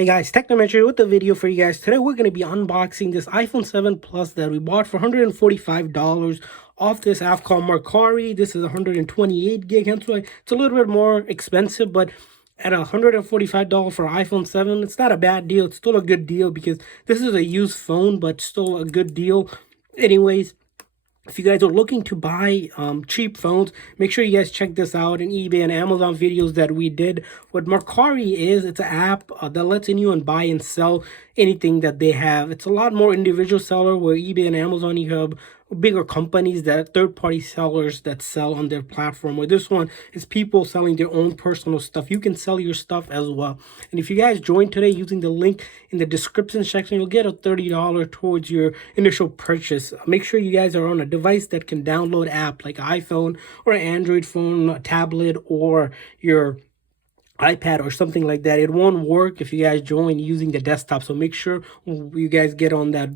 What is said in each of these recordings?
Hey guys, Technometry with the video for you guys. Today we're going to be unboxing this iPhone 7 Plus that we bought for $145 off this app called Mercari. This is 128 gig, hence why it's a little bit more expensive, but at $145 for iPhone 7, it's not a bad deal. It's still a good deal because this is a used phone, but still a good deal. Anyways, if you guys are looking to buy cheap phones, make sure you guys check this out in eBay and Amazon videos that we did. What Mercari is, it's an app that lets anyone buy and sell anything that they have. It's a lot more individual seller, where eBay and Amazon, you have bigger companies, that third-party sellers that sell on their platform, where this one is people selling their own personal stuff. You can sell your stuff as well. And if you guys join today using the link in the description section, you'll get a $30 towards your initial purchase. Make sure you guys are on a device that can download app like iPhone or an Android phone, a tablet, or your iPad or something like that. It won't work if you guys join using the desktop. So make sure you guys get on that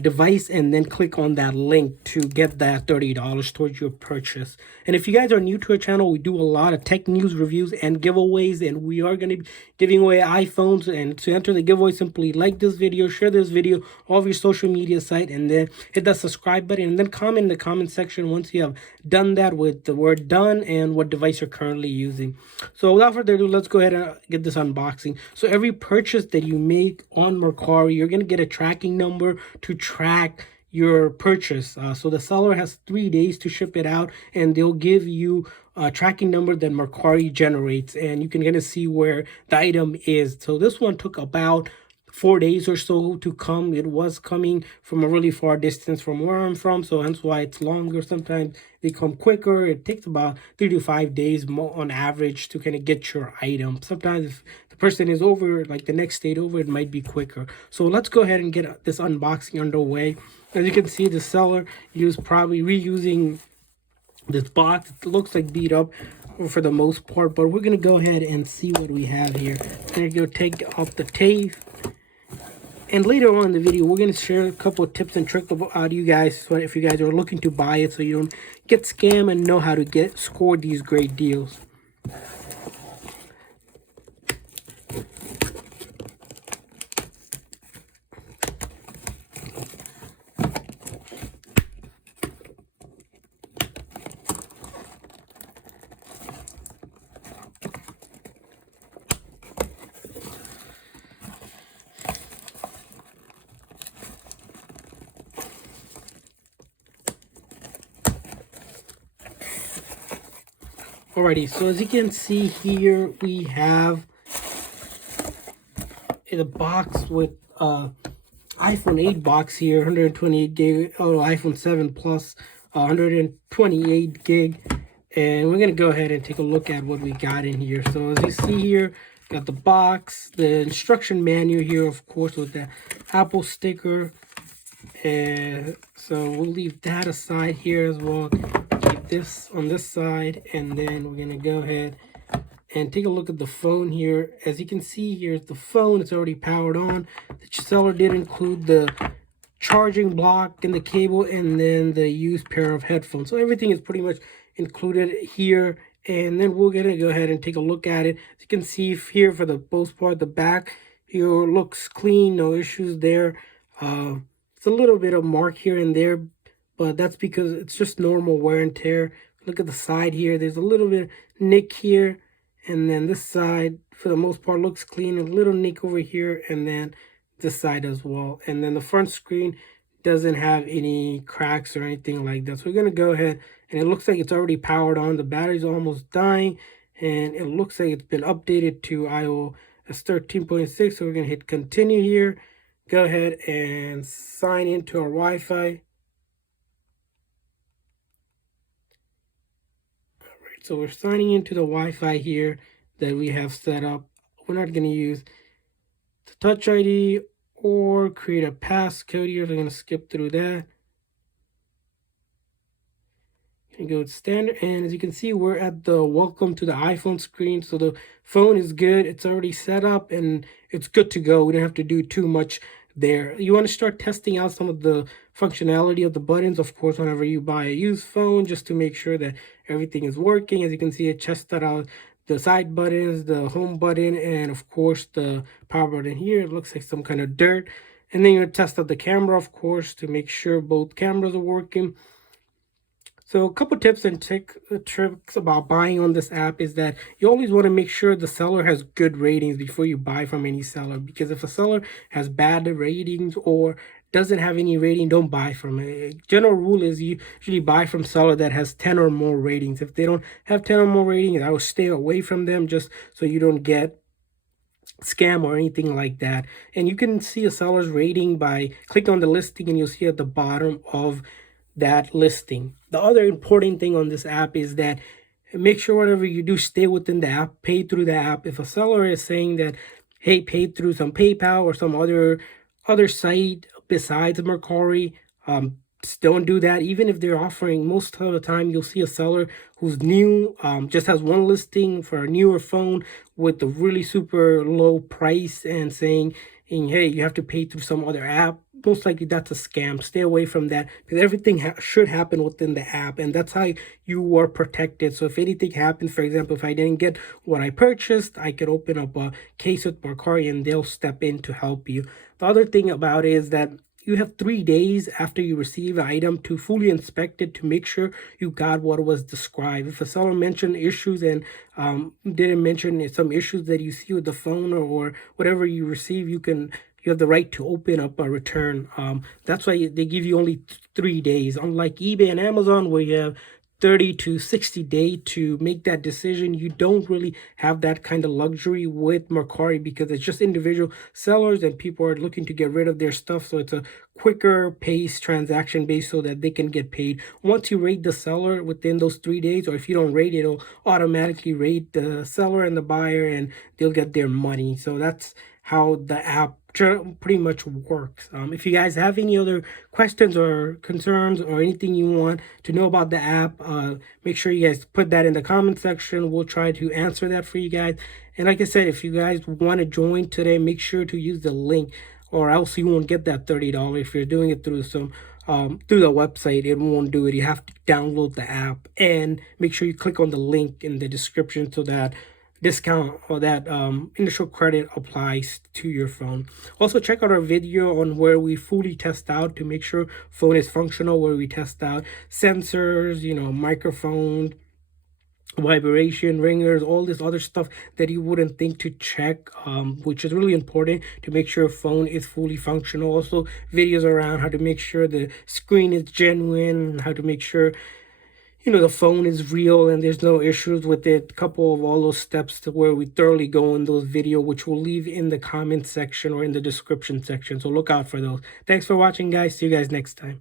device and then click on that link to get that $30 towards your purchase. And if you guys are new to our channel, we do a lot of tech news reviews and giveaways, and we are going to be giving away iPhones. And to enter the giveaway, simply like this video, share this video all of your social media site, and then hit that subscribe button, and then comment in the comment section once you have done that with the word done and what device you're currently using. So without further ado, let's go ahead and get this unboxing. So every purchase that you make on Mercari, you're going to get a tracking number to track your purchase. So the seller has 3 days to ship it out, and they'll give you a tracking number that Mercari generates, and you can kind of see where the item is. So this one took about 4 days or so to come. It was coming from a really far distance from where I'm from, so hence why it's longer. Sometimes they come quicker. It takes about 3 to 5 days more on average to kind of get your item. Sometimes if the person is over, like the next state over, it might be quicker. So let's go ahead and get this unboxing underway. As you can see, the seller is probably reusing this box. It looks like beat up for the most part, but we're gonna go ahead and see what we have here. I'm gonna go take off the tape, and later on in the video, we're going to share a couple of tips and tricks about you guys, so if you guys are looking to buy it, so you don't get scammed and know how to score these great deals. Alrighty, so as you can see here, we have the box with iPhone 8 box here, 128 gig, iPhone 7 Plus, 128 gig. And we're going to go ahead and take a look at what we got in here. So as you see here, got the box, the instruction manual here, of course, with the Apple sticker. And so we'll leave that aside here as well. Keep this on this side, and then we're gonna go ahead and take a look at the phone here. As you can see here, the phone is already powered on. The seller did include the charging block and the cable, and then the used pair of headphones. So everything is pretty much included here. And then we're gonna go ahead and take a look at it. As you can see here, for the most part, the back here looks clean, no issues there. It's a little bit of mark here and there, but that's because it's just normal wear and tear. Look at the side here. There's a little bit of nick here, and then this side, for the most part, looks clean. A little nick over here, and then this side as well. And then the front screen doesn't have any cracks or anything like that. So we're going to go ahead, and it looks like it's already powered on. The battery's almost dying, and it looks like it's been updated to iOS 13.6. So we're going to hit continue here. Go ahead and sign into our Wi-Fi. Alright, so we're signing into the Wi-Fi here that we have set up. We're not going to use the Touch ID or create a passcode here. So I'm going to skip through that. And go with standard, and as you can see, we're at the welcome to the iPhone screen. So the phone is good, it's already set up, and it's good to go. We don't have to do too much there. You want to start testing out some of the functionality of the buttons, of course, whenever you buy a used phone, just to make sure that everything is working. As you can see, it tested out the side buttons, the home button, and of course the power button here. It looks like some kind of dirt. And then you're gonna test out the camera, of course, to make sure both cameras are working. So a couple tips and tricks about buying on this app is that you always want to make sure the seller has good ratings before you buy from any seller. Because if a seller has bad ratings or doesn't have any rating, don't buy from it. General rule is you usually buy from seller that has 10 or more ratings. If they don't have 10 or more ratings, I would stay away from them just so you don't get scam or anything like that. And you can see a seller's rating by click on the listing, and you'll see at the bottom of that listing. The other important thing on this app is that make sure whatever you do, stay within the app, pay through the app. If a seller is saying that, hey, pay through some PayPal or some other site besides Mercari, don't do that. Even if they're offering, most of the time you'll see a seller who's new, just has one listing for a newer phone with a really super low price and saying, hey, you have to pay through some other app. Most likely that's a scam. Stay away from that, because everything should happen within the app, and that's how you are protected. So if anything happens, for example, if I didn't get what I purchased, I could open up a case with Mercari and they'll step in to help you. The other thing about it is that you have 3 days after you receive an item to fully inspect it to make sure you got what was described. If a seller mentioned issues and didn't mention some issues that you see with the phone or whatever you receive, you have the right to open up a return. That's why they give you only 3 days. Unlike eBay and Amazon, where you have 30 to 60 days to make that decision, you don't really have that kind of luxury with Mercari, because it's just individual sellers and people are looking to get rid of their stuff. So it's a quicker pace transaction base so that they can get paid. Once you rate the seller within those 3 days, or if you don't rate it, it'll automatically rate the seller and the buyer and they'll get their money. So that's how the app pretty much works. If you guys have any other questions or concerns or anything you want to know about the app, make sure you guys put that in the comment section. We'll try to answer that for you guys. And like I said, if you guys want to join today, make sure to use the link, or else you won't get that $30. If you're doing it through through the website, it won't do it. You have to download the app, and make sure you click on the link in the description so that discount or that initial credit applies to your phone. Also, check out our video on where we fully test out to make sure phone is functional, where we test out sensors, microphone, vibration, ringers, all this other stuff that you wouldn't think to check, which is really important to make sure phone is fully functional. Also, videos around how to make sure the screen is genuine, how to make sure the phone is real and there's no issues with it. Couple of all those steps to where we thoroughly go in those video, which we'll leave in the comment section or in the description section. So look out for those. Thanks for watching, guys. See you guys next time.